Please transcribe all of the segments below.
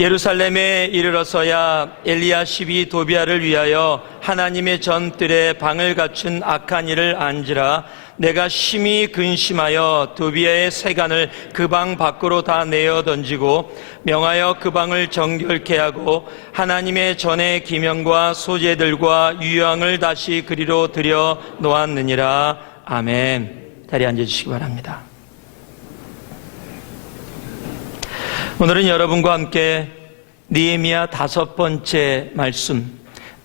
예루살렘에 이르러서야 엘리야십이 도비아를 위하여 하나님의 전뜰에 방을 갖춘 악한 이를 안지라. 내가 심히 근심하여 도비아의 세간을 그 방 밖으로 다 내어 던지고 명하여 그 방을 정결케 하고 하나님의 전의 기명과 소제들과 유향을 다시 그리로 들여 놓았느니라. 아멘. 자리에 앉아주시기 바랍니다. 오늘은 여러분과 함께 느헤미야 5번째 말씀,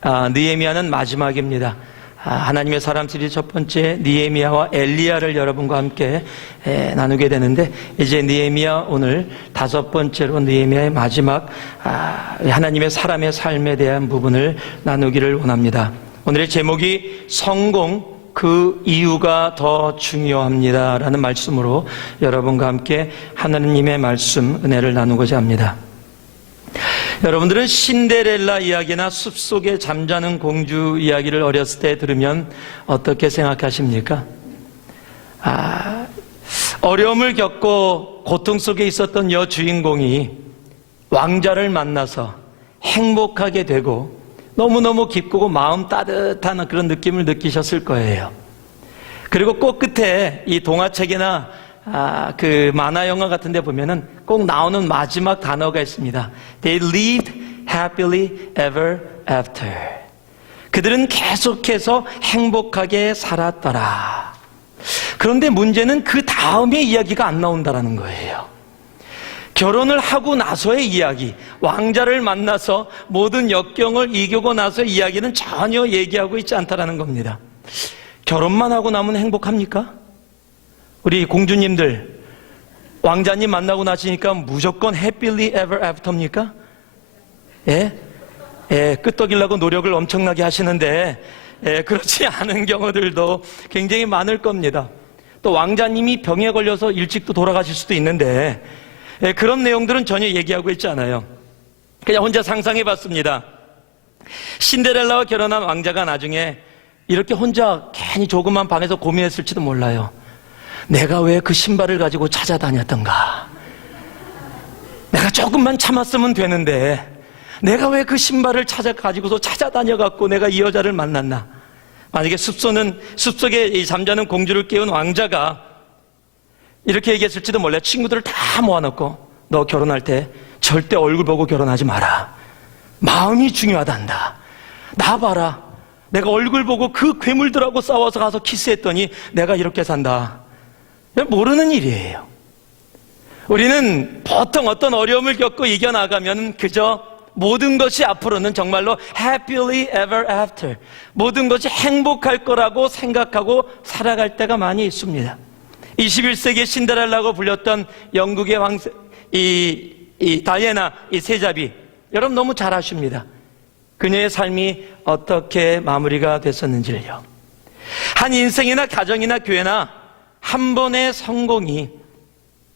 느헤미야는 마지막입니다. 하나님의 사람 시리즈 첫 번째 느헤미야와 엘리야를 여러분과 함께 나누게 되는데, 이제 느헤미야 오늘 5번째로 느헤미야의 마지막 하나님의 사람의 삶에 대한 부분을 나누기를 원합니다. 오늘의 제목이 성공, 그 이유가 더 중요합니다 라는 말씀으로 여러분과 함께 하나님의 말씀, 은혜를 나누고자 합니다. 여러분들은 신데렐라 이야기나 숲속에 잠자는 공주 이야기를 어렸을 때 들으면 어떻게 생각하십니까? 어려움을 겪고 고통 속에 있었던 여주인공이 왕자를 만나서 행복하게 되고 너무너무 기쁘고 마음 따뜻한 그런 느낌을 느끼셨을 거예요. 그리고 꼭 끝에 이 동화책이나 그 만화 영화 같은 데 보면은 꼭 나오는 마지막 단어가 있습니다. They lived happily ever after. 그들은 계속해서 행복하게 살았더라. 그런데 문제는 그 다음의 이야기가 안 나온다는 거예요. 결혼을 하고 나서의 이야기, 왕자를 만나서 모든 역경을 이기고 나서의 이야기는 전혀 얘기하고 있지 않다는 겁니다. 결혼만 하고 나면 행복합니까? 우리 공주님들, 왕자님 만나고 나시니까 무조건 happily ever after입니까? 예? 끄떡이려고 노력을 엄청나게 하시는데 그렇지 않은 경우들도 굉장히 많을 겁니다. 또 왕자님이 병에 걸려서 일찍도 돌아가실 수도 있는데 그런 내용들은 전혀 얘기하고 있지 않아요. 그냥 혼자 상상해 봤습니다. 신데렐라와 결혼한 왕자가 나중에 이렇게 혼자 괜히 조그만 방에서 고민했을지도 몰라요. 내가 왜 그 신발을 가지고 찾아다녔던가? 내가 조금만 참았으면 되는데 내가 왜 그 신발을 가지고서 찾아다녀갖고 내가 이 여자를 만났나? 만약에 숲속에 잠자는 공주를 깨운 왕자가 이렇게 얘기했을지도 몰라요. 친구들을 다 모아놓고 너 결혼할 때 절대 얼굴 보고 결혼하지 마라. 마음이 중요하단다. 나 봐라. 내가 얼굴 보고 그 괴물들하고 싸워서 가서 키스했더니 내가 이렇게 산다. 모르는 일이에요. 우리는 보통 어떤 어려움을 겪고 이겨나가면 그저 모든 것이 앞으로는 정말로 happily ever after, 모든 것이 행복할 거라고 생각하고 살아갈 때가 많이 있습니다. 21세기의 신데렐라고 불렸던 영국의 왕세, 이 다이애나, 이 세자비, 여러분 너무 잘 아십니다. 그녀의 삶이 어떻게 마무리가 됐었는지를요. 한 인생이나 가정이나 교회나 한 번의 성공이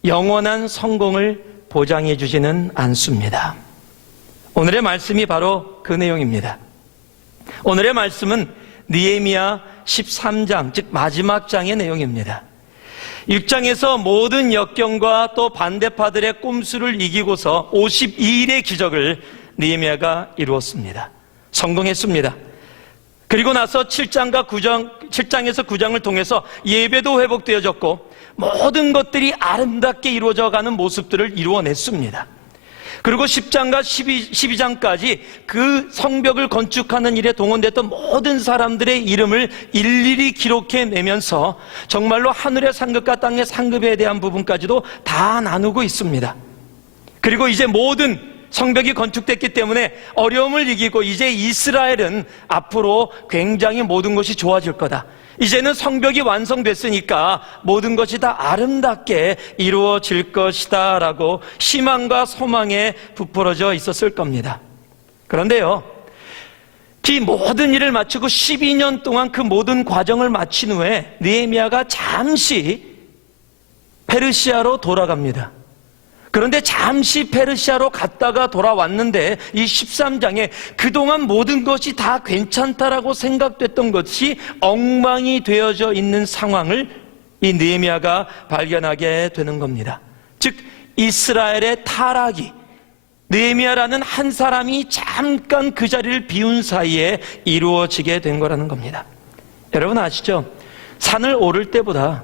영원한 성공을 보장해 주지는 않습니다. 오늘의 말씀이 바로 그 내용입니다. 오늘의 말씀은 느헤미야 13장, 즉 마지막 장의 내용입니다. 6장에서 모든 역경과 또 반대파들의 꼼수를 이기고서 52일의 기적을 느헤미야가 이루었습니다. 성공했습니다. 그리고 나서 7장에서 9장을 통해서 예배도 회복되어졌고 모든 것들이 아름답게 이루어져가는 모습들을 이루어냈습니다. 그리고 10장과 12장까지 그 성벽을 건축하는 일에 동원됐던 모든 사람들의 이름을 일일이 기록해내면서 정말로 하늘의 상급과 땅의 상급에 대한 부분까지도 다 나누고 있습니다. 그리고 이제 모든 성벽이 건축됐기 때문에 어려움을 이기고 이제 이스라엘은 앞으로 굉장히 모든 것이 좋아질 거다. 이제는 성벽이 완성됐으니까 모든 것이 다 아름답게 이루어질 것이다 라고 희망과 소망에 부풀어져 있었을 겁니다. 그런데요, 이 모든 일을 마치고 12년 동안 그 모든 과정을 마친 후에 느헤미야가 잠시 페르시아로 돌아갑니다. 그런데 잠시 페르시아로 갔다가 돌아왔는데 이 13장에 그동안 모든 것이 다 괜찮다라고 생각됐던 것이 엉망이 되어져 있는 상황을 이 느헤미야가 발견하게 되는 겁니다. 즉 이스라엘의 타락이 느헤미야라는 한 사람이 잠깐 그 자리를 비운 사이에 이루어지게 된 거라는 겁니다. 여러분 아시죠? 산을 오를 때보다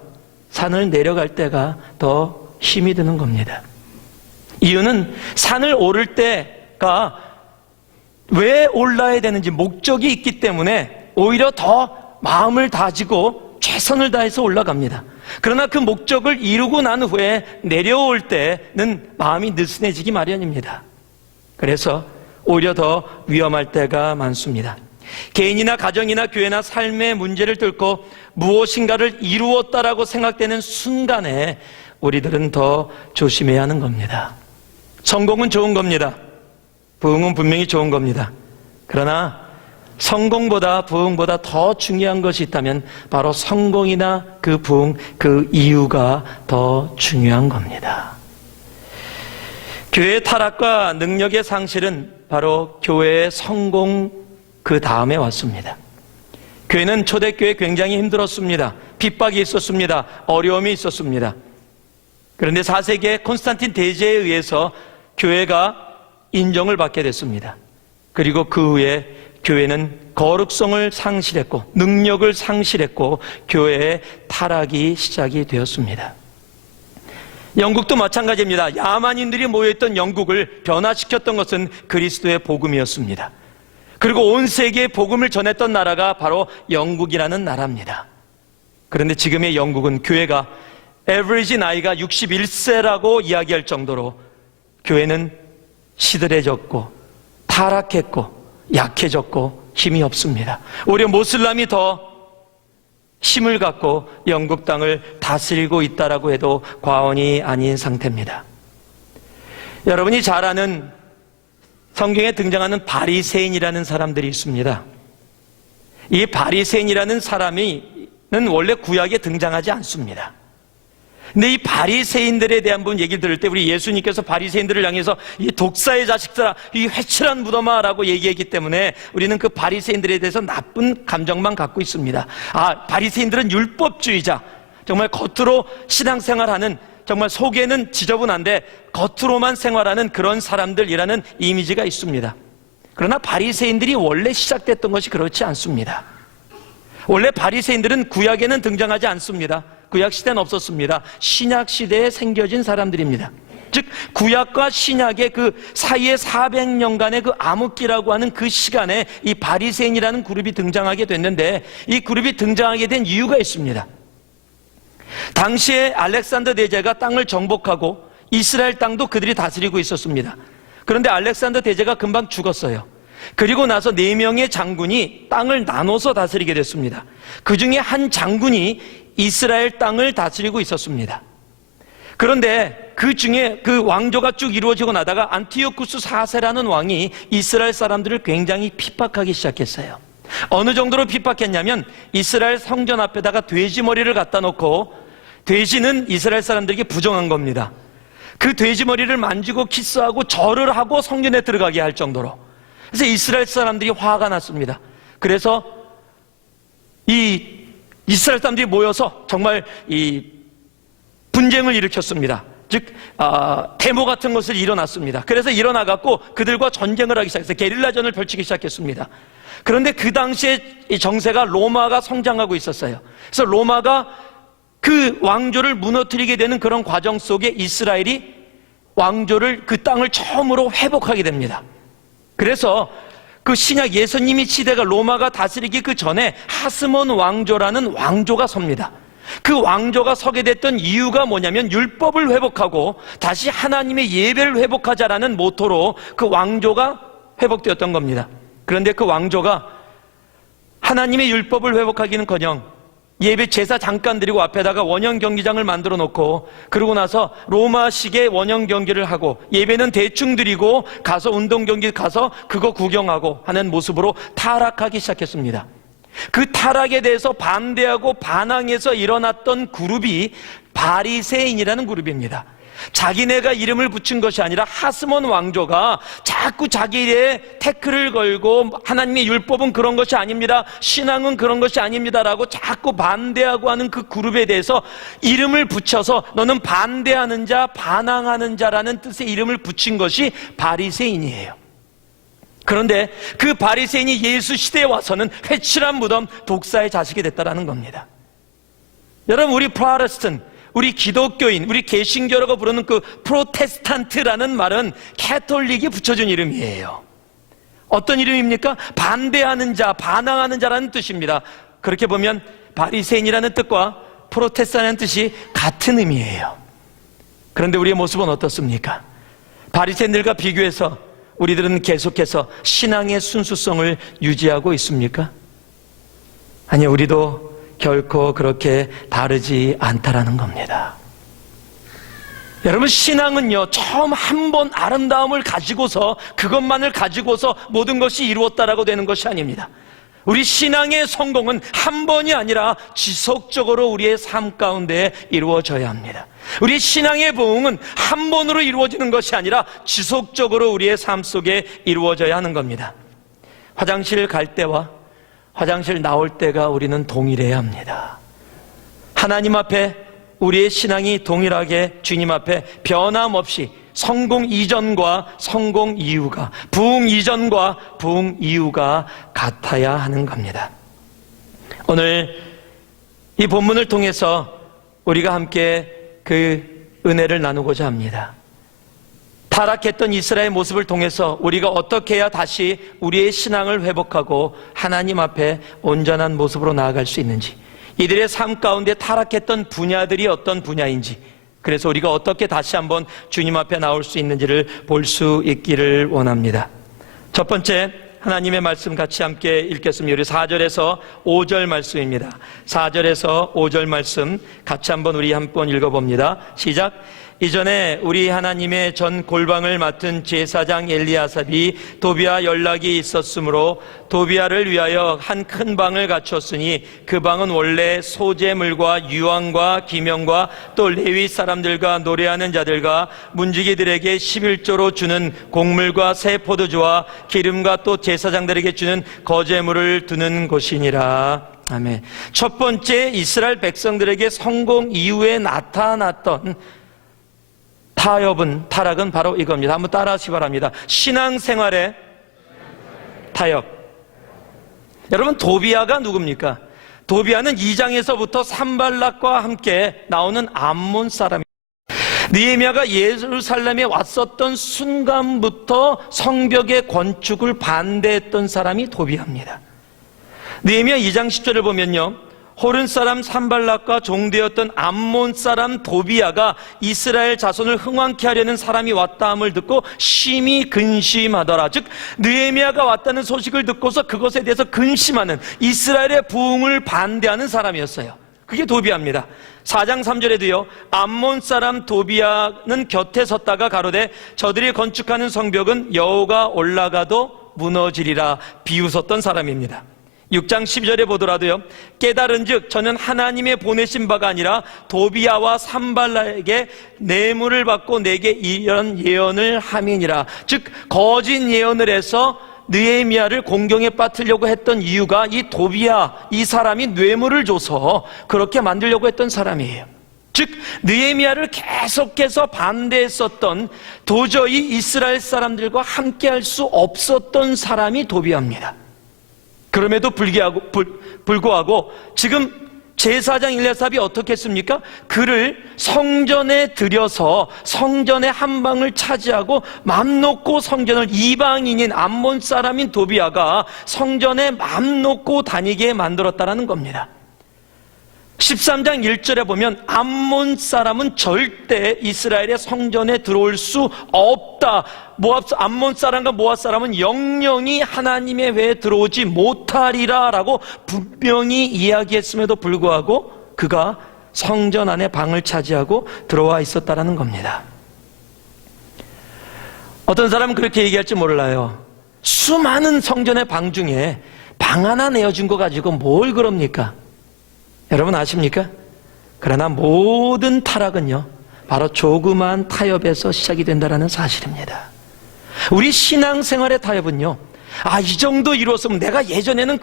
산을 내려갈 때가 더 힘이 드는 겁니다. 이유는 산을 오를 때가 왜 올라야 되는지 목적이 있기 때문에 오히려 더 마음을 다지고 최선을 다해서 올라갑니다. 그러나 그 목적을 이루고 난 후에 내려올 때는 마음이 느슨해지기 마련입니다. 그래서 오히려 더 위험할 때가 많습니다. 개인이나 가정이나 교회나 삶의 문제를 뚫고 무엇인가를 이루었다라고 생각되는 순간에 우리들은 더 조심해야 하는 겁니다. 성공은 좋은 겁니다. 부흥은 분명히 좋은 겁니다. 그러나 성공보다 부흥보다 더 중요한 것이 있다면 바로 성공이나 그 부흥, 그 이유가 더 중요한 겁니다. 교회의 타락과 능력의 상실은 바로 교회의 성공 그 다음에 왔습니다. 교회는 초대교회 굉장히 힘들었습니다. 핍박이 있었습니다. 어려움이 있었습니다. 그런데 4세기에 콘스탄틴 대제에 의해서 교회가 인정을 받게 됐습니다. 그리고 그 후에 교회는 거룩성을 상실했고 능력을 상실했고 교회의 타락이 시작이 되었습니다. 영국도 마찬가지입니다. 야만인들이 모여있던 영국을 변화시켰던 것은 그리스도의 복음이었습니다. 그리고 온 세계에 복음을 전했던 나라가 바로 영국이라는 나라입니다. 그런데 지금의 영국은 교회가 에버리지 나이가 61세라고 이야기할 정도로 교회는 시들해졌고 타락했고 약해졌고 힘이 없습니다. 오히려 모슬람이 더 힘을 갖고 영국 땅을 다스리고 있다라고 해도 과언이 아닌 상태입니다. 여러분이 잘 아는 성경에 등장하는 바리새인이라는 사람들이 있습니다. 이 바리새인이라는 사람은 원래 구약에 등장하지 않습니다. 근데 이 바리새인들에 대한 분 얘기를 들을 때 우리 예수님께서 바리새인들을 향해서 이 독사의 자식들아, 이 회칠한 무덤아라고 얘기했기 때문에 우리는 그 바리새인들에 대해서 나쁜 감정만 갖고 있습니다. 아, 바리새인들은 율법주의자, 정말 겉으로 신앙생활하는, 정말 속에는 지저분한데 겉으로만 생활하는 그런 사람들이라는 이미지가 있습니다. 그러나 바리새인들이 원래 시작됐던 것이 그렇지 않습니다. 원래 바리새인들은 구약에는 등장하지 않습니다. 구약 시대는 없었습니다. 신약 시대에 생겨진 사람들입니다. 즉 구약과 신약의 그 사이에 400년간의 그 암흑기라고 하는 그 시간에 이 바리새인이라는 그룹이 등장하게 됐는데, 이 그룹이 등장하게 된 이유가 있습니다. 당시에 알렉산더 대제가 땅을 정복하고 이스라엘 땅도 그들이 다스리고 있었습니다. 그런데 알렉산더 대제가 금방 죽었어요. 그리고 나서 4명의 장군이 땅을 나눠서 다스리게 됐습니다. 그 중에 한 장군이 이스라엘 땅을 다스리고 있었습니다. 그런데 그 중에 그 왕조가 쭉 이루어지고 나다가 안티오쿠스 4세라는 왕이 이스라엘 사람들을 굉장히 핍박하기 시작했어요. 어느 정도로 핍박했냐면 이스라엘 성전 앞에다가 돼지 머리를 갖다 놓고, 돼지는 이스라엘 사람들에게 부정한 겁니다. 그 돼지 머리를 만지고 키스하고 절을 하고 성전에 들어가게 할 정도로. 그래서 이스라엘 사람들이 화가 났습니다. 그래서 이스라엘 사람들이 모여서 정말 이 분쟁을 일으켰습니다. 즉 데모 같은 것을 일어났습니다. 그래서 일어나갖고 그들과 전쟁을 하기 시작했어요. 게릴라전을 펼치기 시작했습니다. 그런데 그 당시에 이 정세가 로마가 성장하고 있었어요. 그래서 로마가 그 왕조를 무너뜨리게 되는 그런 과정 속에 이스라엘이 왕조를, 그 땅을 처음으로 회복하게 됩니다. 그래서 그 신약 예수님이 시대가 로마가 다스리기 그 전에 하스몬 왕조라는 왕조가 섭니다. 그 왕조가 서게 됐던 이유가 뭐냐면 율법을 회복하고 다시 하나님의 예배를 회복하자라는 모토로 그 왕조가 회복되었던 겁니다. 그런데 그 왕조가 하나님의 율법을 회복하기는커녕 예배 제사 잠깐 드리고 앞에다가 원형 경기장을 만들어 놓고, 그러고 나서 로마식의 원형 경기를 하고 예배는 대충 드리고 가서 운동 경기 가서 그거 구경하고 하는 모습으로 타락하기 시작했습니다. 그 타락에 대해서 반대하고 반항해서 일어났던 그룹이 바리새인이라는 그룹입니다. 자기네가 이름을 붙인 것이 아니라 하스몬 왕조가 자꾸 자기의 태클을 걸고 하나님의 율법은 그런 것이 아닙니다, 신앙은 그런 것이 아닙니다라고 자꾸 반대하고 하는 그 그룹에 대해서 이름을 붙여서 너는 반대하는 자, 반항하는 자라는 뜻의 이름을 붙인 것이 바리새인이에요. 그런데 그 바리새인이 예수 시대에 와서는 회칠한 무덤 독사의 자식이 됐다라는 겁니다. 여러분, 우리 프로테스탄트, 우리 기독교인, 우리 개신교라고 부르는 그 프로테스탄트라는 말은 캐톨릭이 붙여준 이름이에요. 어떤 이름입니까? 반대하는 자, 반항하는 자라는 뜻입니다. 그렇게 보면 바리새인이라는 뜻과 프로테스탄트라는 뜻이 같은 의미예요. 그런데 우리의 모습은 어떻습니까? 바리새인들과 비교해서 우리들은 계속해서 신앙의 순수성을 유지하고 있습니까? 아니요, 우리도 결코 그렇게 다르지 않다라는 겁니다. 여러분, 신앙은요, 처음 한 번 아름다움을 가지고서, 그것만을 가지고서 모든 것이 이루었다라고 되는 것이 아닙니다. 우리 신앙의 성공은 한 번이 아니라 지속적으로 우리의 삶 가운데 이루어져야 합니다. 우리 신앙의 부흥은 한 번으로 이루어지는 것이 아니라 지속적으로 우리의 삶 속에 이루어져야 하는 겁니다. 화장실 갈 때와 화장실 나올 때가 우리는 동일해야 합니다. 하나님 앞에 우리의 신앙이 동일하게 주님 앞에 변함없이 성공 이전과 성공 이후가, 부흥 이전과 부흥 이후가 같아야 하는 겁니다. 오늘 이 본문을 통해서 우리가 함께 그 은혜를 나누고자 합니다. 타락했던 이스라엘의 모습을 통해서 우리가 어떻게 해야 다시 우리의 신앙을 회복하고 하나님 앞에 온전한 모습으로 나아갈 수 있는지, 이들의 삶 가운데 타락했던 분야들이 어떤 분야인지, 그래서 우리가 어떻게 다시 한번 주님 앞에 나올 수 있는지를 볼 수 있기를 원합니다. 첫 번째, 하나님의 말씀 같이 함께 읽겠습니다. 우리 4절에서 5절 말씀입니다. 4절에서 5절 말씀 같이 한번 우리 한번 읽어봅니다. 시작. 이전에 우리 하나님의 전 골방을 맡은 제사장 엘리아삽이 도비아 연락이 있었으므로 도비아를 위하여 한 큰 방을 갖췄으니 그 방은 원래 소재물과 유황과 기명과 또 레위 사람들과 노래하는 자들과 문지기들에게 11조로 주는 곡물과 새 포도주와 기름과 또 제사장들에게 주는 거제물을 두는 곳이니라. 아멘. 첫 번째, 이스라엘 백성들에게 성공 이후에 나타났던 타락은 바로 이겁니다. 한번 따라하시기 바랍니다. 신앙생활의 타협. 여러분, 도비아가 누굽니까? 도비아는 2장에서부터 산발락과 함께 나오는 암몬 사람입니다. 느헤미야가 예루살렘에 왔었던 순간부터 성벽의 건축을 반대했던 사람이 도비아입니다. 느헤미야 2장 10절을 보면요, 호른 사람 산발락과 종되었던 암몬 사람 도비아가 이스라엘 자손을 흥왕케 하려는 사람이 왔다 함을 듣고 심히 근심하더라. 즉, 느헤미야가 왔다는 소식을 듣고서 그것에 대해서 근심하는, 이스라엘의 부흥을 반대하는 사람이었어요. 그게 도비아입니다. 4장 3절에도요, 암몬 사람 도비아는 곁에 섰다가 가로되 저들이 건축하는 성벽은 여호가 올라가도 무너지리라 비웃었던 사람입니다. 6장 12절에 보더라도요, 깨달은즉 저는 하나님의 보내신 바가 아니라 도비아와 산발락에게 뇌물을 받고 내게 이런 예언을 함이니라. 즉, 거짓 예언을 해서 느헤미야를 공경에 빠뜨리려고 했던 이유가 이 도비아, 이 사람이 뇌물을 줘서 그렇게 만들려고 했던 사람이에요. 즉, 느헤미야를 계속해서 반대했었던, 도저히 이스라엘 사람들과 함께할 수 없었던 사람이 도비아입니다. 그럼에도 불구하고 지금 제사장 엘리아삽이 어떻게 했습니까? 그를 성전에 들여서 성전의 한 방을 차지하고 맘 놓고 성전을, 이방인인 암몬 사람인 도비아가 성전에 맘 놓고 다니게 만들었다는 겁니다. 13장 1절에 보면 암몬 사람은 절대 이스라엘의 성전에 들어올 수 없다. 암몬 사람과 모압 사람은 영영이 하나님의 회에 들어오지 못하리라 라고 분명히 이야기했음에도 불구하고 그가 성전 안에 방을 차지하고 들어와 있었다는 겁니다. 어떤 사람은 그렇게 얘기할지 몰라요. 수많은 성전의 방 중에 방 하나 내어준 거 가지고 뭘 그럽니까? 여러분 아십니까? 그러나 모든 타락은요, 바로 조그만 타협에서 시작이 된다는 사실입니다. 우리 신앙생활의 타협은요, 이 정도 이루었으면, 내가 예전에는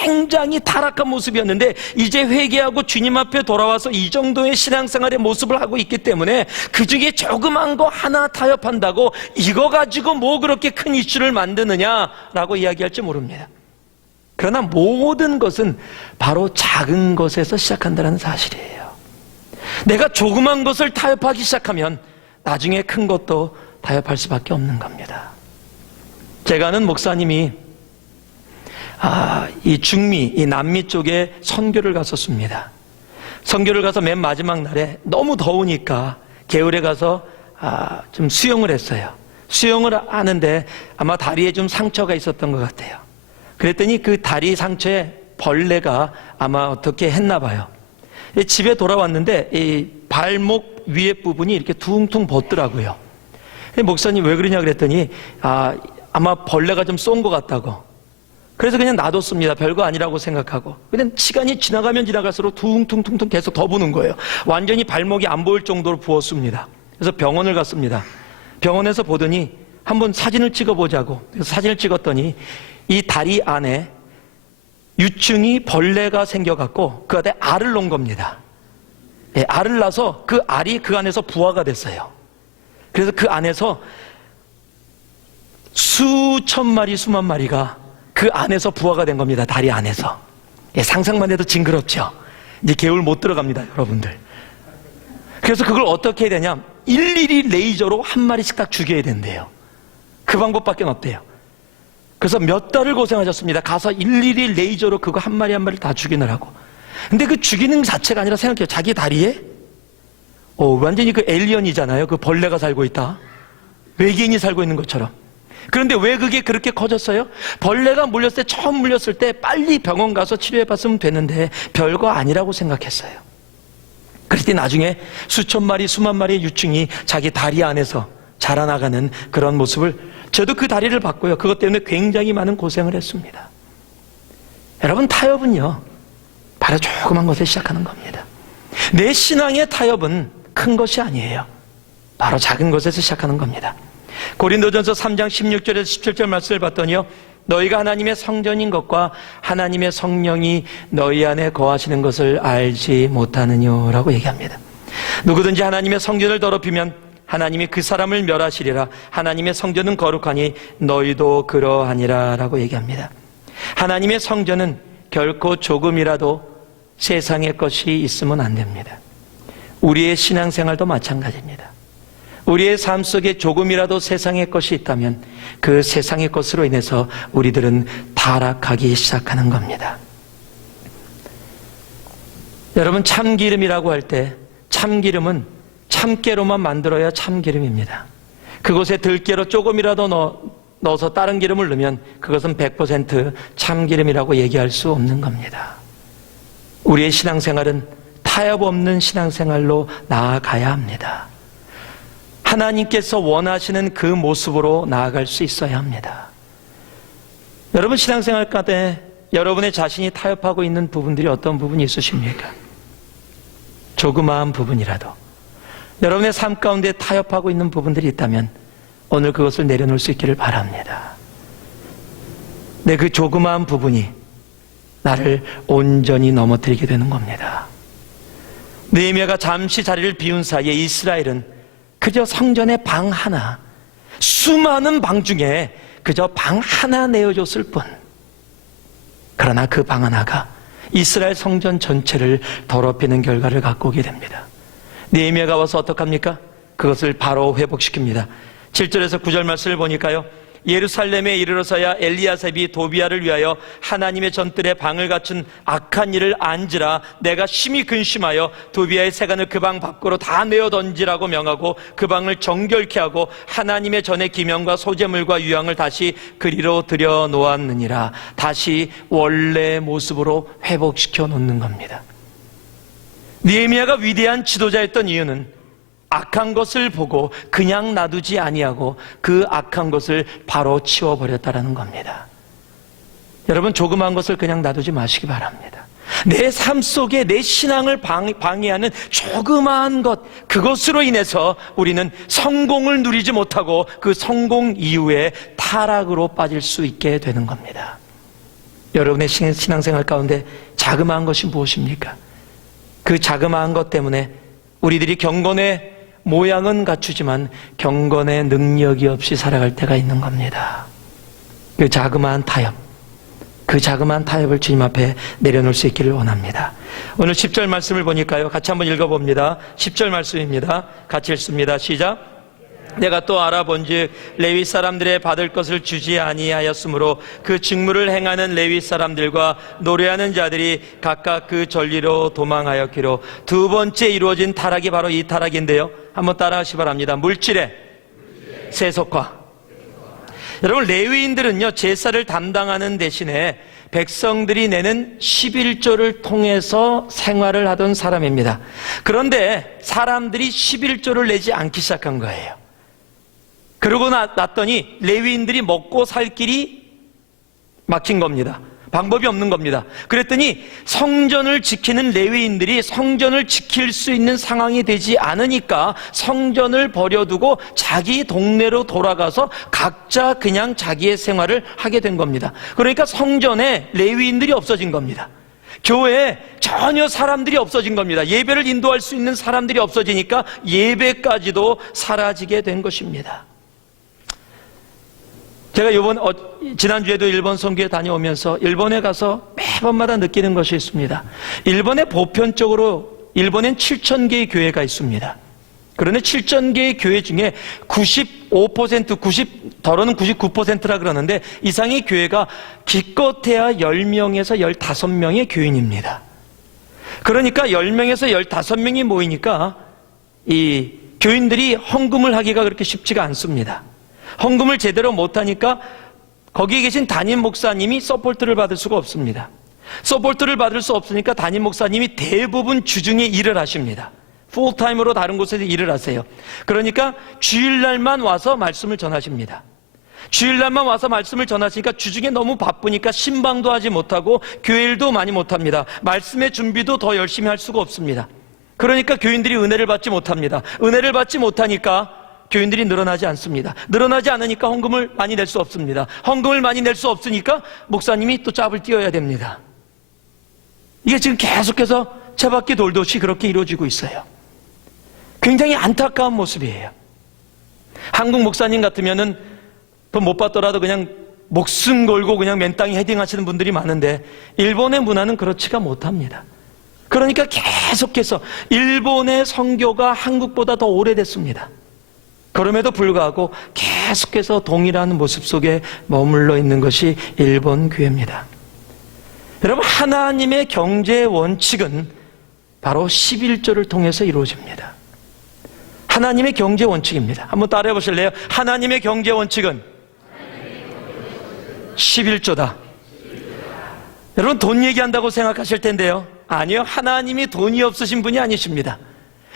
굉장히 타락한 모습이었는데 이제 회개하고 주님 앞에 돌아와서 이 정도의 신앙생활의 모습을 하고 있기 때문에 그 중에 조그만 거 하나 타협한다고 이거 가지고 뭐 그렇게 큰 이슈를 만드느냐라고 이야기할지 모릅니다. 그러나 모든 것은 바로 작은 것에서 시작한다는 사실이에요. 내가 조그만 것을 타협하기 시작하면 나중에 큰 것도 타협할 수밖에 없는 겁니다. 제가 아는 목사님이 이 중미, 이 남미 쪽에 선교를 갔었습니다. 선교를 가서 맨 마지막 날에 너무 더우니까 개울에 가서 좀 수영을 했어요. 수영을 하는데 아마 다리에 좀 상처가 있었던 것 같아요. 그랬더니 그 다리 상처에 벌레가 아마 어떻게 했나 봐요. 집에 돌아왔는데 이 발목 위에 부분이 이렇게 퉁퉁 벗더라고요. 목사님 왜 그러냐 그랬더니 아마 벌레가 좀 쏜 것 같다고. 그래서 그냥 놔뒀습니다. 별거 아니라고 생각하고. 그냥 시간이 지나가면 지나갈수록 퉁퉁퉁퉁 계속 더 부는 거예요. 완전히 발목이 안 보일 정도로 부었습니다. 그래서 병원을 갔습니다. 병원에서 보더니 한번 사진을 찍어보자고. 그래서 사진을 찍었더니 이 다리 안에 유충이 벌레가 생겨갖고 그 안에 알을 놓은 겁니다. 알을 낳아서 그 알이 그 안에서 부화가 됐어요. 그래서 그 안에서 수천 마리, 수만 마리가 그 안에서 부화가 된 겁니다. 다리 안에서. 상상만 해도 징그럽죠. 이제 개울 못 들어갑니다, 여러분들. 그래서 그걸 어떻게 해야 되냐? 일일이 레이저로 한 마리씩 딱 죽여야 된대요. 그 방법밖에 없대요. 그래서 몇 달을 고생하셨습니다. 가서 일일이 레이저로 그거 한 마리 한 마리 다 죽이느라고. 근데 그 죽이는 자체가 아니라 생각해요. 자기 다리에 완전히 그 에일리언이잖아요. 그 벌레가 살고 있다. 외계인이 살고 있는 것처럼. 그런데 왜 그게 그렇게 커졌어요? 벌레가 물렸을 때, 처음 물렸을 때 빨리 병원 가서 치료해봤으면 되는데 별거 아니라고 생각했어요. 그랬더니 나중에 수천 마리, 수만 마리의 유충이 자기 다리 안에서 자라나가는 그런 모습을, 저도 그 다리를 봤고요. 그것 때문에 굉장히 많은 고생을 했습니다. 여러분, 타협은요, 바로 조그만 것에 시작하는 겁니다. 내 신앙의 타협은 큰 것이 아니에요. 바로 작은 것에서 시작하는 겁니다. 고린도전서 3장 16절에서 17절 말씀을 봤더니요, 너희가 하나님의 성전인 것과 하나님의 성령이 너희 안에 거하시는 것을 알지 못하느냐라고 얘기합니다. 누구든지 하나님의 성전을 더럽히면 하나님이 그 사람을 멸하시리라. 하나님의 성전은 거룩하니 너희도 그러하니라 라고 얘기합니다. 하나님의 성전은 결코 조금이라도 세상의 것이 있으면 안 됩니다. 우리의 신앙생활도 마찬가지입니다. 우리의 삶 속에 조금이라도 세상의 것이 있다면 그 세상의 것으로 인해서 우리들은 타락하기 시작하는 겁니다. 여러분, 참기름이라고 할 때 참기름은 참깨로만 만들어야 참기름입니다. 그곳에 들깨로 조금이라도 넣어서 다른 기름을 넣으면 그것은 100% 참기름이라고 얘기할 수 없는 겁니다. 우리의 신앙생활은 타협 없는 신앙생활로 나아가야 합니다. 하나님께서 원하시는 그 모습으로 나아갈 수 있어야 합니다. 여러분, 신앙생활 가운데 여러분의 자신이 타협하고 있는 부분들이 어떤 부분이 있으십니까? 조그마한 부분이라도 여러분의 삶 가운데 타협하고 있는 부분들이 있다면 오늘 그것을 내려놓을 수 있기를 바랍니다. 내 그 조그마한 부분이 나를 온전히 넘어뜨리게 되는 겁니다. 느헤미야가 잠시 자리를 비운 사이에 이스라엘은 그저 성전의 방 하나, 수많은 방 중에 그저 방 하나 내어줬을 뿐. 그러나 그 방 하나가 이스라엘 성전 전체를 더럽히는 결과를 갖고 오게 됩니다. 느헤미야가 와서 어떡합니까? 그것을 바로 회복시킵니다. 7절에서 9절 말씀을 보니까요, 예루살렘에 이르러서야 엘리야셉이 도비야를 위하여 하나님의 전뜰에 방을 갖춘 악한 일을 안지라 내가 심히 근심하여 도비야의 세간을 그 방 밖으로 다 내어 던지라고 명하고 그 방을 정결케 하고 하나님의 전의 기명과 소재물과 유향을 다시 그리로 들여 놓았느니라. 다시 원래 모습으로 회복시켜 놓는 겁니다. 느헤미야가 위대한 지도자였던 이유는 악한 것을 보고 그냥 놔두지 아니하고 그 악한 것을 바로 치워버렸다는 겁니다. 여러분, 조그만 것을 그냥 놔두지 마시기 바랍니다. 내 삶 속에 내 신앙을 방해하는 조그마한 것, 그것으로 인해서 우리는 성공을 누리지 못하고 그 성공 이후에 타락으로 빠질 수 있게 되는 겁니다. 여러분의 신앙생활 가운데 자그마한 것이 무엇입니까? 그 자그마한 것 때문에 우리들이 경건의 모양은 갖추지만 경건의 능력이 없이 살아갈 때가 있는 겁니다. 그 자그마한 타협, 그 자그마한 타협을 주님 앞에 내려놓을 수 있기를 원합니다. 오늘 10절 말씀을 보니까요, 같이 한번 읽어봅니다. 10절 말씀입니다. 같이 읽습니다. 시작. 내가 또 알아본즉 레위 사람들의 받을 것을 주지 아니하였으므로 그 직무를 행하는 레위 사람들과 노래하는 자들이 각각 그 전리로 도망하였기로. 두 번째 이루어진 타락이 바로 이 타락인데요, 한번 따라하시기 바랍니다. 물질의 세속화. 여러분, 레위인들은요, 제사를 담당하는 대신에 백성들이 내는 11조를 통해서 생활을 하던 사람입니다. 그런데 사람들이 11조를 내지 않기 시작한 거예요. 그러고 났더니 레위인들이 먹고 살 길이 막힌 겁니다. 방법이 없는 겁니다. 그랬더니 성전을 지키는 레위인들이 성전을 지킬 수 있는 상황이 되지 않으니까 성전을 버려두고 자기 동네로 돌아가서 각자 그냥 자기의 생활을 하게 된 겁니다. 그러니까 성전에 레위인들이 없어진 겁니다. 교회에 전혀 사람들이 없어진 겁니다. 예배를 인도할 수 있는 사람들이 없어지니까 예배까지도 사라지게 된 것입니다. 제가 지난주에도 일본 선교에 다녀오면서 일본에 가서 매번마다 느끼는 것이 있습니다. 일본에 보편적으로 일본엔 7,000개의 교회가 있습니다. 그런데 7,000개의 교회 중에 95%, 더러는 99%라 그러는데 이상의 교회가 기껏해야 10명에서 15명의 교인입니다. 그러니까 10명에서 15명이 모이니까 이 교인들이 헌금을 하기가 그렇게 쉽지가 않습니다. 헌금을 제대로 못하니까 거기에 계신 담임 목사님이 서포트를 받을 수가 없습니다. 서포트를 받을 수 없으니까 담임 목사님이 대부분 주중에 일을 하십니다. 풀타임으로 다른 곳에서 일을 하세요. 그러니까 주일날만 와서 말씀을 전하십니다. 주일날만 와서 말씀을 전하시니까 주중에 너무 바쁘니까 신방도 하지 못하고 교회일도 많이 못합니다. 말씀의 준비도 더 열심히 할 수가 없습니다. 그러니까 교인들이 은혜를 받지 못합니다. 은혜를 받지 못하니까 교인들이 늘어나지 않습니다. 늘어나지 않으니까 헌금을 많이 낼 수 없습니다. 헌금을 많이 낼 수 없으니까 목사님이 또 짭을 띄워야 됩니다. 이게 지금 계속해서 채바퀴 돌듯이 그렇게 이루어지고 있어요. 굉장히 안타까운 모습이에요. 한국 목사님 같으면은 돈 못 받더라도 그냥 목숨 걸고 그냥 맨땅에 헤딩하시는 분들이 많은데 일본의 문화는 그렇지가 못합니다. 그러니까 계속해서 일본의 선교가 한국보다 더 오래됐습니다. 그럼에도 불구하고 계속해서 동일한 모습 속에 머물러 있는 것이 일본 교회입니다. 여러분, 하나님의 경제 원칙은 바로 11조를 통해서 이루어집니다. 하나님의 경제 원칙입니다. 한번 따라해 보실래요? 하나님의 경제 원칙은 11조다. 여러분, 돈 얘기한다고 생각하실 텐데요, 아니요, 하나님이 돈이 없으신 분이 아니십니다.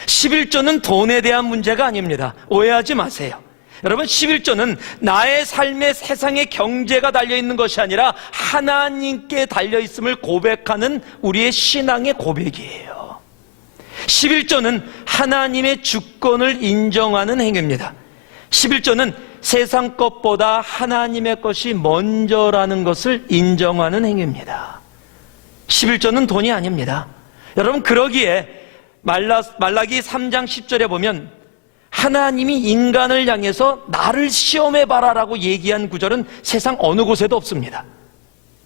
11조는 돈에 대한 문제가 아닙니다. 오해하지 마세요. 여러분, 11조는 나의 삶의 세상의 경제가 달려있는 것이 아니라 하나님께 달려있음을 고백하는 우리의 신앙의 고백이에요. 11조는 하나님의 주권을 인정하는 행위입니다. 11조는 세상 것보다 하나님의 것이 먼저라는 것을 인정하는 행위입니다. 11조는 돈이 아닙니다. 여러분, 그러기에 말라기 3장 10절에 보면 하나님이 인간을 향해서 나를 시험해봐라 라고 얘기한 구절은 세상 어느 곳에도 없습니다.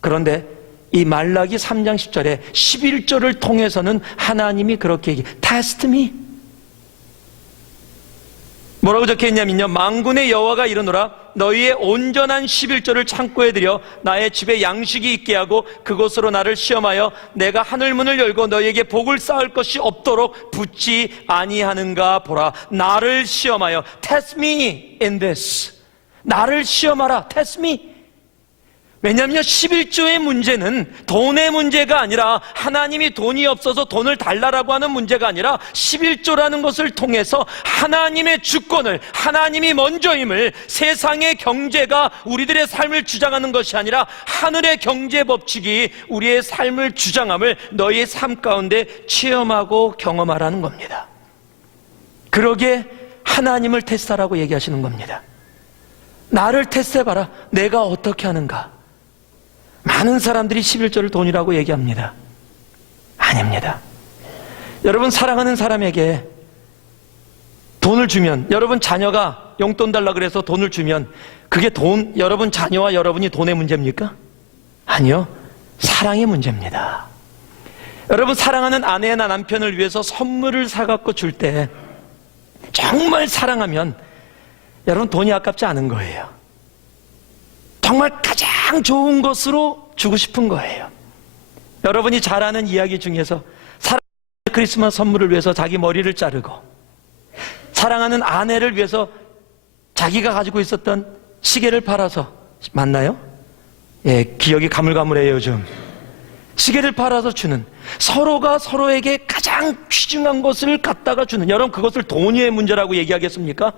그런데 이 말라기 3장 10절에 11조를 통해서는 하나님이 그렇게 얘기해요. Test me. 뭐라고 적혀있냐면요, 만군의 여호와가 이르노라, 너희의 온전한 11조를 창고에 들여 나의 집에 양식이 있게 하고 그곳으로 나를 시험하여 내가 하늘문을 열고 너희에게 복을 쌓을 것이 없도록 붙지 아니하는가 보라. 나를 시험하여, test me in this. 나를 시험하라, test me. 왜냐하면 11조의 문제는 돈의 문제가 아니라, 하나님이 돈이 없어서 돈을 달라라고 하는 문제가 아니라, 11조라는 것을 통해서 하나님의 주권을, 하나님이 먼저임을, 세상의 경제가 우리들의 삶을 주장하는 것이 아니라 하늘의 경제 법칙이 우리의 삶을 주장함을 너희의 삶 가운데 체험하고 경험하라는 겁니다. 그러기에 하나님을 테스트하라고 얘기하시는 겁니다. 나를 테스트해봐라. 내가 어떻게 하는가? 많은 사람들이 11조를 돈이라고 얘기합니다. 아닙니다. 여러분, 사랑하는 사람에게 돈을 주면, 여러분 자녀가 용돈 달라 그래서 돈을 주면 그게 여러분 자녀와 여러분이 돈의 문제입니까? 아니요, 사랑의 문제입니다. 여러분, 사랑하는 아내나 남편을 위해서 선물을 사갖고 줄 때 정말 사랑하면 여러분 돈이 아깝지 않은 거예요. 정말 가장 좋은 것으로 주고 싶은 거예요. 여러분이 잘 아는 이야기 중에서 사랑하는 크리스마스 선물을 위해서 자기 머리를 자르고, 사랑하는 아내를 위해서 자기가 가지고 있었던 시계를 팔아서, 맞나요? 예, 기억이 가물가물해요 요즘. 시계를 팔아서 주는, 서로가 서로에게 가장 귀중한 것을 갖다가 주는, 여러분 그것을 돈의 문제라고 얘기하겠습니까?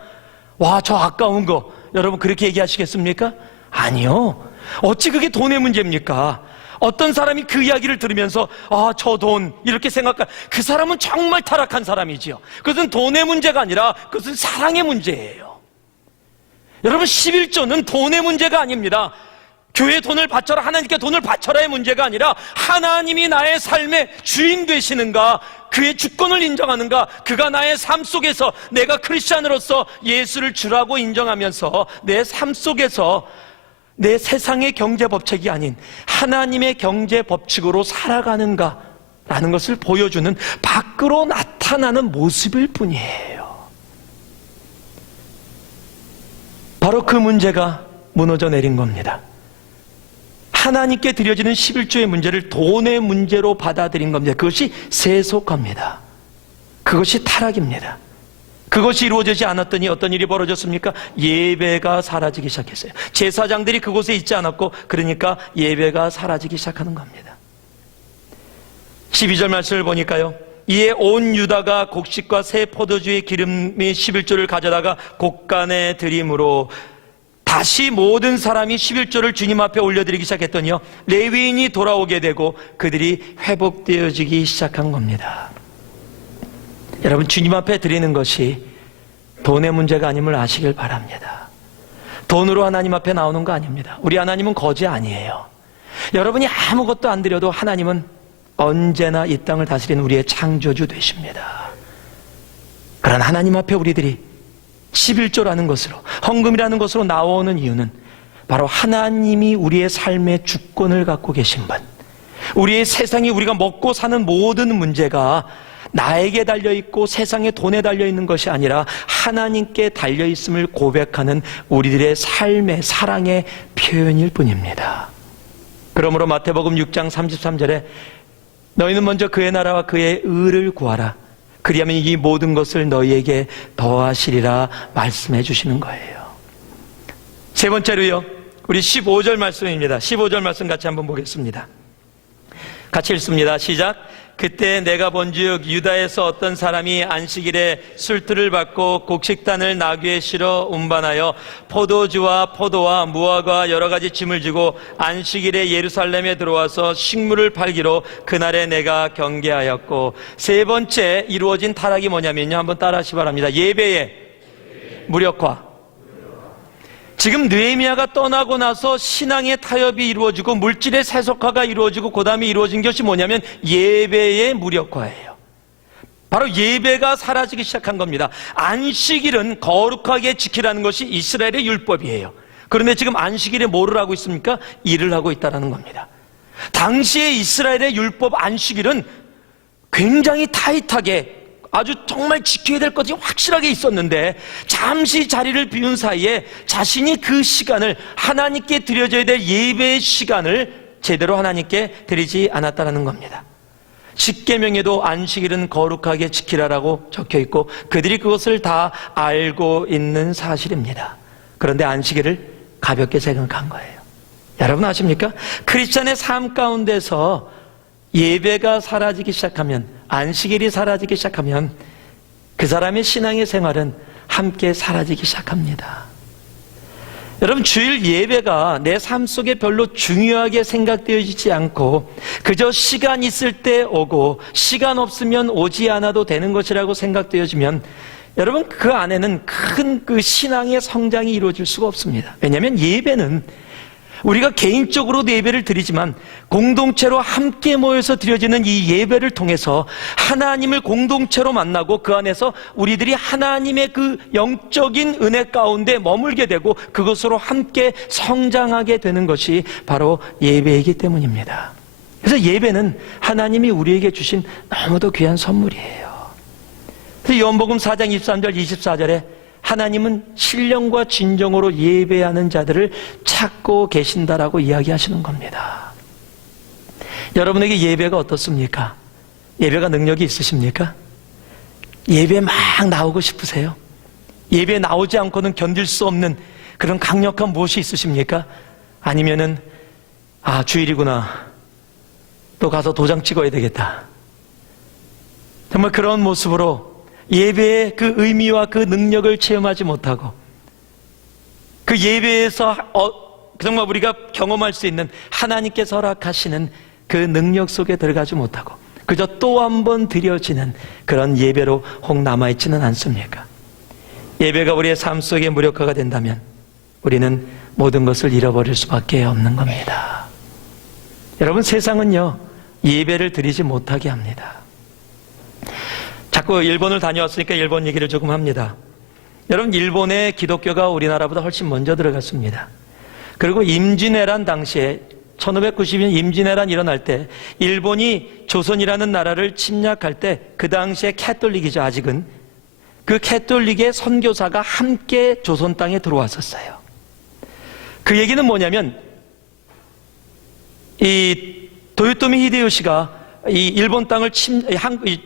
와, 저 아까운 거, 여러분 그렇게 얘기하시겠습니까? 아니요. 어찌 그게 돈의 문제입니까? 어떤 사람이 그 이야기를 들으면서 저 돈 이렇게 생각할, 그 사람은 정말 타락한 사람이지요. 그것은 돈의 문제가 아니라 그것은 사랑의 문제예요. 여러분, 11조는 돈의 문제가 아닙니다. 교회에 돈을 바쳐라, 하나님께 돈을 바쳐라의 문제가 아니라, 하나님이 나의 삶의 주인 되시는가, 그의 주권을 인정하는가, 그가 나의 삶 속에서 내가 크리스찬으로서 예수를 주라고 인정하면서 내 삶 속에서 내 세상의 경제 법칙이 아닌 하나님의 경제 법칙으로 살아가는가라는 것을 보여주는 밖으로 나타나는 모습일 뿐이에요. 바로 그 문제가 무너져 내린 겁니다. 하나님께 드려지는 11조의 문제를 돈의 문제로 받아들인 겁니다. 그것이 세속화입니다. 그것이 타락입니다. 그것이 이루어지지 않았더니 어떤 일이 벌어졌습니까? 예배가 사라지기 시작했어요. 제사장들이 그곳에 있지 않았고, 그러니까 예배가 사라지기 시작하는 겁니다. 12절 말씀을 보니까요, 이에 온 유다가 곡식과 새 포도주의 기름이 11조를 가져다가 곡간에 드림으로 다시 모든 사람이 11조를 주님 앞에 올려드리기 시작했더니요, 레위인이 돌아오게 되고 그들이 회복되어지기 시작한 겁니다. 여러분, 주님 앞에 드리는 것이 돈의 문제가 아님을 아시길 바랍니다. 돈으로 하나님 앞에 나오는 거 아닙니다. 우리 하나님은 거지 아니에요. 여러분이 아무것도 안 드려도 하나님은 언제나 이 땅을 다스리는 우리의 창조주 되십니다. 그런 하나님 앞에 우리들이 11조라는 것으로, 헌금이라는 것으로 나오는 이유는 바로 하나님이 우리의 삶의 주권을 갖고 계신 분, 우리의 세상이, 우리가 먹고 사는 모든 문제가 나에게 달려있고 세상에 돈에 달려있는 것이 아니라 하나님께 달려있음을 고백하는 우리들의 삶의, 사랑의 표현일 뿐입니다. 그러므로 마태복음 6장 33절에 너희는 먼저 그의 나라와 그의 의를 구하라, 그리하면 이 모든 것을 너희에게 더하시리라 말씀해 주시는 거예요. 세 번째로요, 우리 15절 말씀입니다. 15절 말씀 같이 한번 보겠습니다. 같이 읽습니다. 시작. 그때 내가 본즉 유다에서 어떤 사람이 안식일에 술틀을 받고 곡식단을 나귀에 실어 운반하여 포도주와 포도와 무화과 여러 가지 짐을 지고 안식일에 예루살렘에 들어와서 식물을 팔기로 그날에 내가 경계하였고, 세 번째 이루어진 타락이 뭐냐면요, 한번 따라하시기 바랍니다. 예배의 무력화. 지금 느헤미야가 떠나고 나서 신앙의 타협이 이루어지고 물질의 세속화가 이루어지고 그 다음에 이루어진 것이 뭐냐면 예배의 무력화예요. 바로 예배가 사라지기 시작한 겁니다. 안식일은 거룩하게 지키라는 것이 이스라엘의 율법이에요. 그런데 지금 안식일에 뭐를 하고 있습니까? 일을 하고 있다는 겁니다. 당시의 이스라엘의 율법 안식일은 굉장히 타이트하게, 아주 정말 지켜야 될 것이 확실하게 있었는데, 잠시 자리를 비운 사이에 자신이 그 시간을, 하나님께 드려져야 될 예배의 시간을 제대로 하나님께 드리지 않았다는 겁니다. 십계명에도 안식일은 거룩하게 지키라라고 적혀 있고 그들이 그것을 다 알고 있는 사실입니다. 그런데 안식일을 가볍게 생각한 거예요. 여러분 아십니까? 크리스찬의 삶 가운데서 예배가 사라지기 시작하면, 안식일이 사라지기 시작하면 그 사람의 신앙의 생활은 함께 사라지기 시작합니다. 여러분, 주일 예배가 내 삶 속에 별로 중요하게 생각되어지지 않고 그저 시간 있을 때 오고 시간 없으면 오지 않아도 되는 것이라고 생각되어지면, 여러분, 그 안에는 큰 그 신앙의 성장이 이루어질 수가 없습니다. 왜냐하면 예배는 우리가 개인적으로 예배를 드리지만 공동체로 함께 모여서 드려지는 이 예배를 통해서 하나님을 공동체로 만나고 그 안에서 우리들이 하나님의 그 영적인 은혜 가운데 머물게 되고 그것으로 함께 성장하게 되는 것이 바로 예배이기 때문입니다. 그래서 예배는 하나님이 우리에게 주신 너무도 귀한 선물이에요. 그래서 요한복음 4장 23절 24절에 하나님은 신령과 진정으로 예배하는 자들을 찾고 계신다라고 이야기하시는 겁니다. 여러분에게 예배가 어떻습니까? 예배가 능력이 있으십니까? 예배 막 나오고 싶으세요? 예배 나오지 않고는 견딜 수 없는 그런 강력한 무엇이 있으십니까? 아니면은 주일이구나, 또 가서 도장 찍어야 되겠다, 정말 그런 모습으로 예배의 그 의미와 그 능력을 체험하지 못하고 그 예배에서 정말 우리가 경험할 수 있는 하나님께서 허락하시는 그 능력 속에 들어가지 못하고 그저 또 한 번 드려지는 그런 예배로 혹 남아있지는 않습니까? 예배가 우리의 삶 속에 무력화가 된다면 우리는 모든 것을 잃어버릴 수밖에 없는 겁니다. 여러분, 세상은요 예배를 드리지 못하게 합니다. 자꾸 일본을 다녀왔으니까 일본 얘기를 조금 합니다. 여러분, 일본의 기독교가 우리나라보다 훨씬 먼저 들어갔습니다. 그리고 임진왜란 당시에 1592년 임진왜란 일어날 때 일본이 조선이라는 나라를 침략할 때 그 당시에 캐톨릭이죠. 아직은 그 캐톨릭의 선교사가 함께 조선 땅에 들어왔었어요. 그 얘기는 뭐냐면 이 도요토미 히데요시가 이 일본 땅을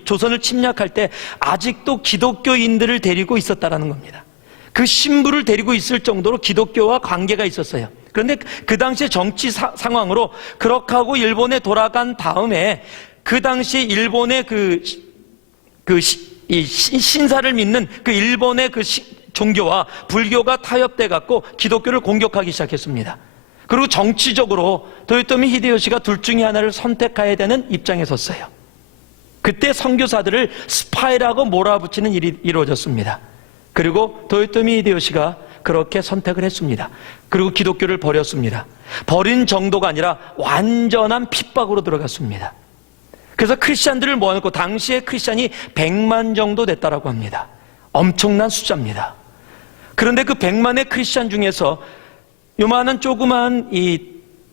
조선을 침략할 때 아직도 기독교인들을 데리고 있었다라는 겁니다. 그 신부를 데리고 있을 정도로 기독교와 관계가 있었어요. 그런데 그 당시의 정치 상황으로 그렇게 하고 일본에 돌아간 다음에 그 당시 일본의 신사를 믿는 그 일본의 그 종교와 불교가 타협돼 갖고 기독교를 공격하기 시작했습니다. 그리고 정치적으로 도요토미 히데요시가 둘 중에 하나를 선택해야 되는 입장에 섰어요. 그때 선교사들을 스파이라고 몰아붙이는 일이 이루어졌습니다. 그리고 도요토미 히데요시가 그렇게 선택을 했습니다. 그리고 기독교를 버렸습니다. 버린 정도가 아니라 완전한 핍박으로 들어갔습니다. 그래서 크리스찬들을 모아놓고 당시에 크리스찬이 100만 정도 됐다라고 합니다. 엄청난 숫자입니다. 그런데 그 100만의 크리스찬 중에서 요만한 조그만 이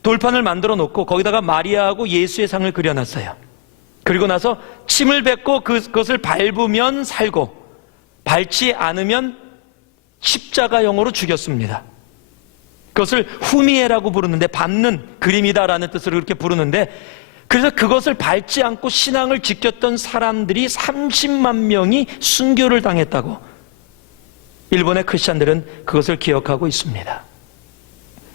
돌판을 만들어 놓고 거기다가 마리아하고 예수의 상을 그려놨어요. 그리고 나서 침을 뱉고 그것을 밟으면 살고 밟지 않으면 십자가형으로 죽였습니다. 그것을 후미에라고 부르는데 밟는 그림이다라는 뜻으로 그렇게 부르는데, 그래서 그것을 밟지 않고 신앙을 지켰던 사람들이 30만 명이 순교를 당했다고 일본의 크리스찬들은 그것을 기억하고 있습니다.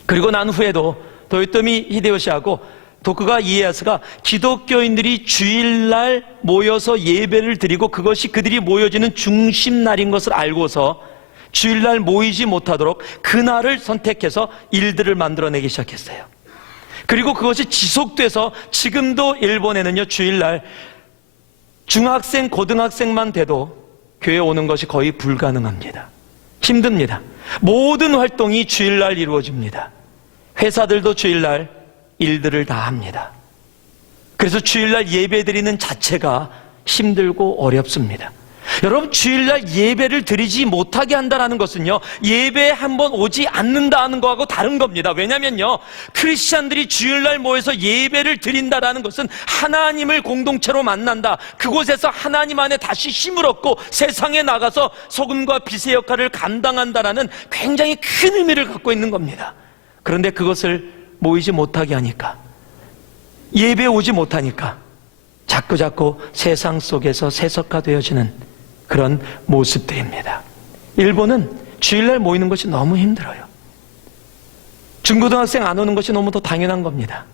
그리고 난 후에도 도요토미 히데요시하고 도쿠가 이에야스가 기독교인들이 주일날 모여서 예배를 드리고 그것이 그들이 모여지는 중심날인 것을 알고서 주일날 모이지 못하도록 그날을 선택해서 일들을 만들어내기 시작했어요. 그리고 그것이 지속돼서 지금도 일본에는요 주일날 중학생, 고등학생만 돼도 교회 오는 것이 거의 불가능합니다. 힘듭니다. 모든 활동이 주일날 이루어집니다. 회사들도 주일날 일들을 다 합니다. 그래서 주일날 예배드리는 자체가 힘들고 어렵습니다. 여러분, 주일날 예배를 드리지 못하게 한다는 것은요 예배에 한번 오지 않는다는 거하고 다른 겁니다. 왜냐면요 크리스찬들이 주일날 모여서 예배를 드린다라는 것은 하나님을 공동체로 만난다, 그곳에서 하나님 안에 다시 힘을 얻고 세상에 나가서 소금과 빛의 역할을 감당한다라는 굉장히 큰 의미를 갖고 있는 겁니다. 그런데 그것을 모이지 못하게 하니까, 예배에 오지 못하니까 자꾸자꾸 세상 속에서 세속화되어지는 그런 모습들입니다. 일본은 주일날 모이는 것이 너무 힘들어요. 중고등학생 안 오는 것이 너무 더 당연한 겁니다.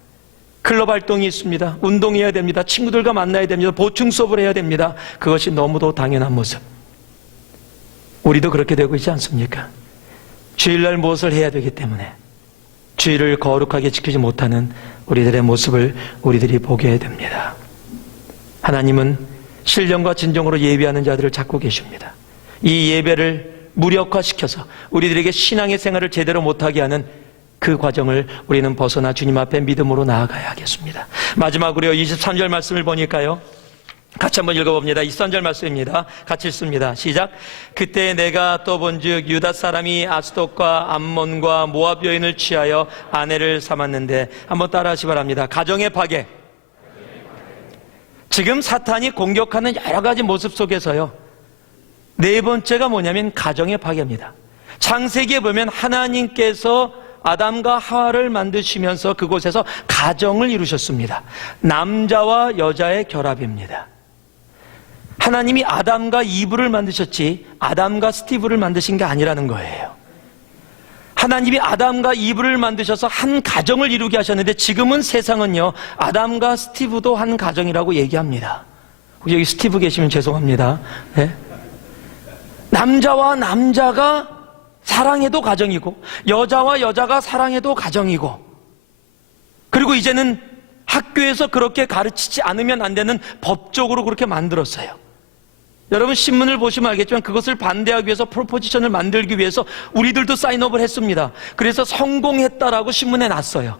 클럽 활동이 있습니다. 운동해야 됩니다. 친구들과 만나야 됩니다. 보충 수업을 해야 됩니다. 그것이 너무도 당연한 모습. 우리도 그렇게 되고 있지 않습니까? 주일날 무엇을 해야 되기 때문에 주일을 거룩하게 지키지 못하는 우리들의 모습을 우리들이 보게 됩니다. 하나님은 신령과 진정으로 예배하는 자들을 찾고 계십니다. 이 예배를 무력화시켜서 우리들에게 신앙의 생활을 제대로 못하게 하는 그 과정을 우리는 벗어나 주님 앞에 믿음으로 나아가야 하겠습니다. 마지막으로 23절 말씀을 보니까요, 같이 한번 읽어봅니다. 23절 말씀입니다. 같이 읽습니다. 시작. 그때 내가 또 본즉 유다 사람이 아스돗과 암몬과 모압 여인을 취하여 아내를 삼았는데, 한번 따라하시 바랍니다. 가정의 파괴. 지금 사탄이 공격하는 여러 가지 모습 속에서요, 네 번째가 뭐냐면 가정의 파괴입니다. 창세기에 보면 하나님께서 아담과 하와를 만드시면서 그곳에서 가정을 이루셨습니다. 남자와 여자의 결합입니다. 하나님이 아담과 이브를 만드셨지 아담과 스티브를 만드신 게 아니라는 거예요. 하나님이 아담과 이브를 만드셔서 한 가정을 이루게 하셨는데, 지금은 세상은요, 아담과 스티브도 한 가정이라고 얘기합니다. 혹시 여기 스티브 계시면 죄송합니다. 네? 남자와 남자가 사랑해도 가정이고, 여자와 여자가 사랑해도 가정이고, 그리고 이제는 학교에서 그렇게 가르치지 않으면 안 되는 법적으로 그렇게 만들었어요. 여러분 신문을 보시면 알겠지만 그것을 반대하기 위해서 프로포지션을 만들기 위해서 우리들도 사인업을 했습니다. 그래서 성공했다라고 신문에 났어요.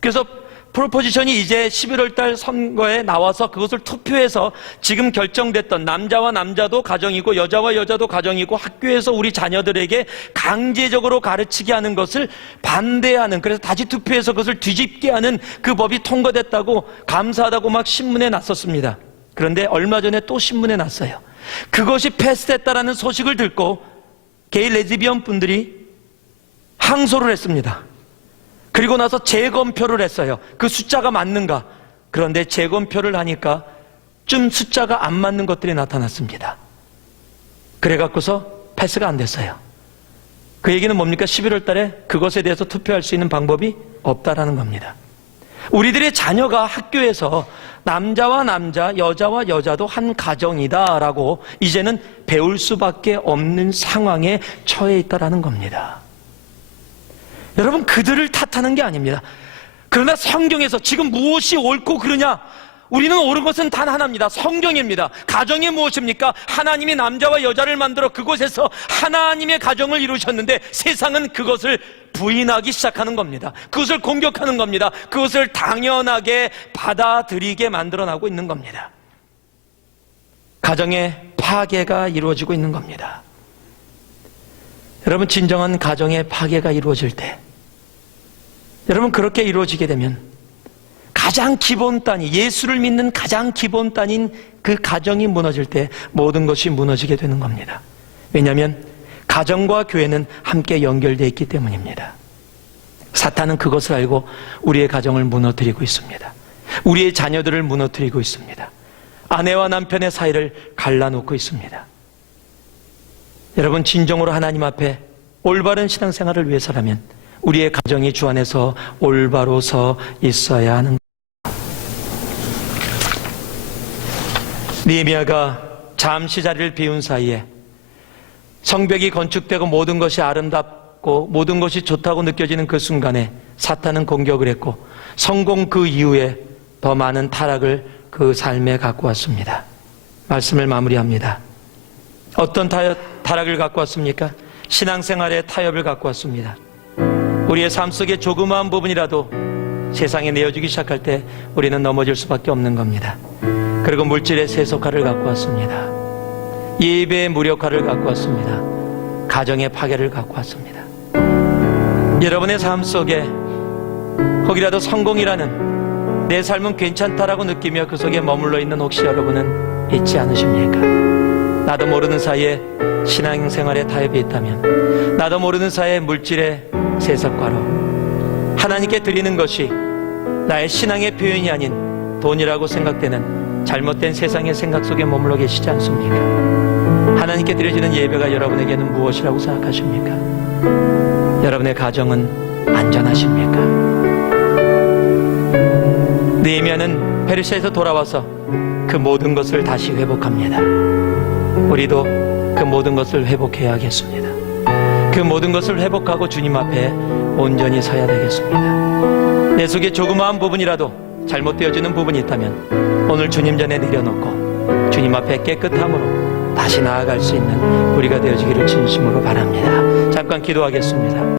그래서 프로포지션이 이제 11월 달 선거에 나와서 그것을 투표해서 지금 결정됐던 남자와 남자도 가정이고 여자와 여자도 가정이고 학교에서 우리 자녀들에게 강제적으로 가르치게 하는 것을 반대하는, 그래서 다시 투표해서 그것을 뒤집게 하는 그 법이 통과됐다고 감사하다고 막 신문에 났었습니다. 그런데 얼마 전에 또 신문에 났어요. 그것이 패스됐다라는 소식을 듣고 게이 레즈비언 분들이 항소를 했습니다. 그리고 나서 재검표를 했어요. 그 숫자가 맞는가? 그런데 재검표를 하니까 좀 숫자가 안 맞는 것들이 나타났습니다. 그래갖고서 패스가 안 됐어요. 그 얘기는 뭡니까? 11월 달에 그것에 대해서 투표할 수 있는 방법이 없다라는 겁니다. 우리들의 자녀가 학교에서 남자와 남자, 여자와 여자도 한 가정이다라고 이제는 배울 수밖에 없는 상황에 처해 있다라는 겁니다. 여러분, 그들을 탓하는 게 아닙니다. 그러나 성경에서 지금 무엇이 옳고 그르냐? 우리는 옳은 것은 단 하나입니다. 성경입니다. 가정이 무엇입니까? 하나님이 남자와 여자를 만들어 그곳에서 하나님의 가정을 이루셨는데 세상은 그것을 부인하기 시작하는 겁니다. 그것을 공격하는 겁니다. 그것을 당연하게 받아들이게 만들어나고 있는 겁니다. 가정의 파괴가 이루어지고 있는 겁니다. 여러분, 진정한 가정의 파괴가 이루어질 때, 여러분 그렇게 이루어지게 되면 가장 기본 단위, 예수를 믿는 가장 기본 단위인 그 가정이 무너질 때 모든 것이 무너지게 되는 겁니다. 왜냐하면 가정과 교회는 함께 연결되어 있기 때문입니다. 사탄은 그것을 알고 우리의 가정을 무너뜨리고 있습니다. 우리의 자녀들을 무너뜨리고 있습니다. 아내와 남편의 사이를 갈라놓고 있습니다. 여러분, 진정으로 하나님 앞에 올바른 신앙생활을 위해서라면 우리의 가정이 주 안에서 올바로 서 있어야 하는, 느헤미야가 잠시 자리를 비운 사이에 성벽이 건축되고 모든 것이 아름답고 모든 것이 좋다고 느껴지는 그 순간에 사탄은 공격을 했고 성공 그 이후에 더 많은 타락을 그 삶에 갖고 왔습니다. 말씀을 마무리합니다. 어떤 타락을 갖고 왔습니까? 신앙생활의 타협을 갖고 왔습니다. 우리의 삶 속에 조그마한 부분이라도 세상에 내어주기 시작할 때 우리는 넘어질 수밖에 없는 겁니다. 그리고 물질의 세속화를 갖고 왔습니다. 예배의 무력화를 갖고 왔습니다. 가정의 파괴를 갖고 왔습니다. 여러분의 삶 속에 혹이라도 성공이라는, 내 삶은 괜찮다라고 느끼며 그 속에 머물러 있는 혹시 여러분은 있지 않으십니까? 나도 모르는 사이에 신앙생활에 타협이 있다면, 나도 모르는 사이에 물질의 세속화로 하나님께 드리는 것이 나의 신앙의 표현이 아닌 돈이라고 생각되는 잘못된 세상의 생각 속에 머물러 계시지 않습니까? 하나님께 드려지는 예배가 여러분에게는 무엇이라고 생각하십니까? 여러분의 가정은 안전하십니까? 느헤미야는 페르시아에서 돌아와서 그 모든 것을 다시 회복합니다. 우리도 그 모든 것을 회복해야겠습니다. 그 모든 것을 회복하고 주님 앞에 온전히 서야 되겠습니다. 내 속에 조그마한 부분이라도 잘못되어지는 부분이 있다면 오늘 주님 전에 내려놓고 주님 앞에 깨끗함으로 다시 나아갈 수 있는 우리가 되어지기를 진심으로 바랍니다. 잠깐 기도하겠습니다.